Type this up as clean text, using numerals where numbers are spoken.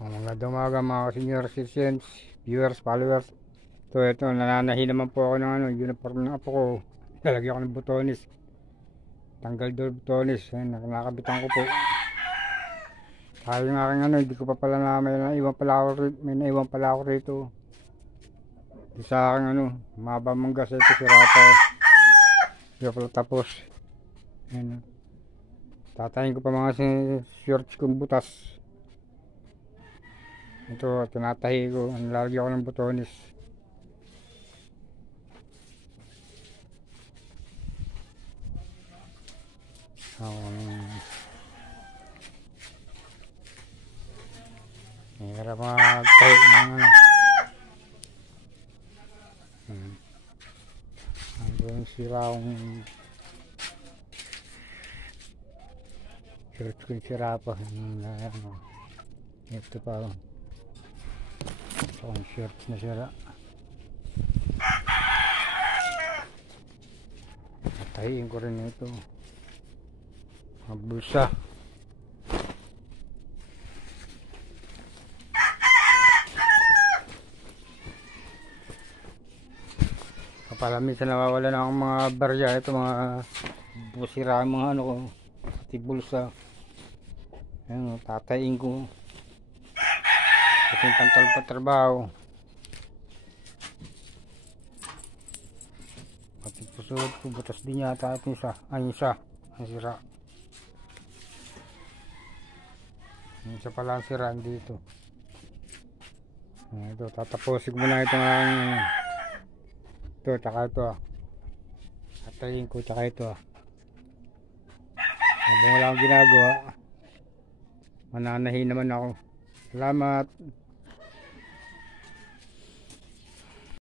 Magandang umaga mga senior citizens, viewers, followers. Ito, nananahi naman po ako ng uniform ng apo ko. Lalagyan ko ng butones. Tanggal doon butones. Ayan, nakabitan ko po. Kaya yung aking hindi ko pa pala na may naiwan pala ako rito. Sa aking mabang manggas ito si Rata. Hindi ko pala tapos. Ayan. Tatayin ko pa mga shorts kong butas. Ito, tinatahi ko. Nilalagyan ko ng butones. Hirap magtahi ng yung sira akong shorts ko yung sira pa. Ito pa akong shorts na sira. Tahiin ko rin ito mga bulsa. Kapala minsan nawawala na akong mga barya. Ito mga busira mga ko pati bulsa. Ayan, tatahiin ko pati yung pantal patrabaho pati pusod ko. Butas din yata ito isa. Ay isa ang sira. Isa pala ang sira dito. Ito, tatapusin ko muna ito ito, tsaka ito tatayin ko, tsaka ito habang wala akong ginagawa mananahin naman ako. Salamat.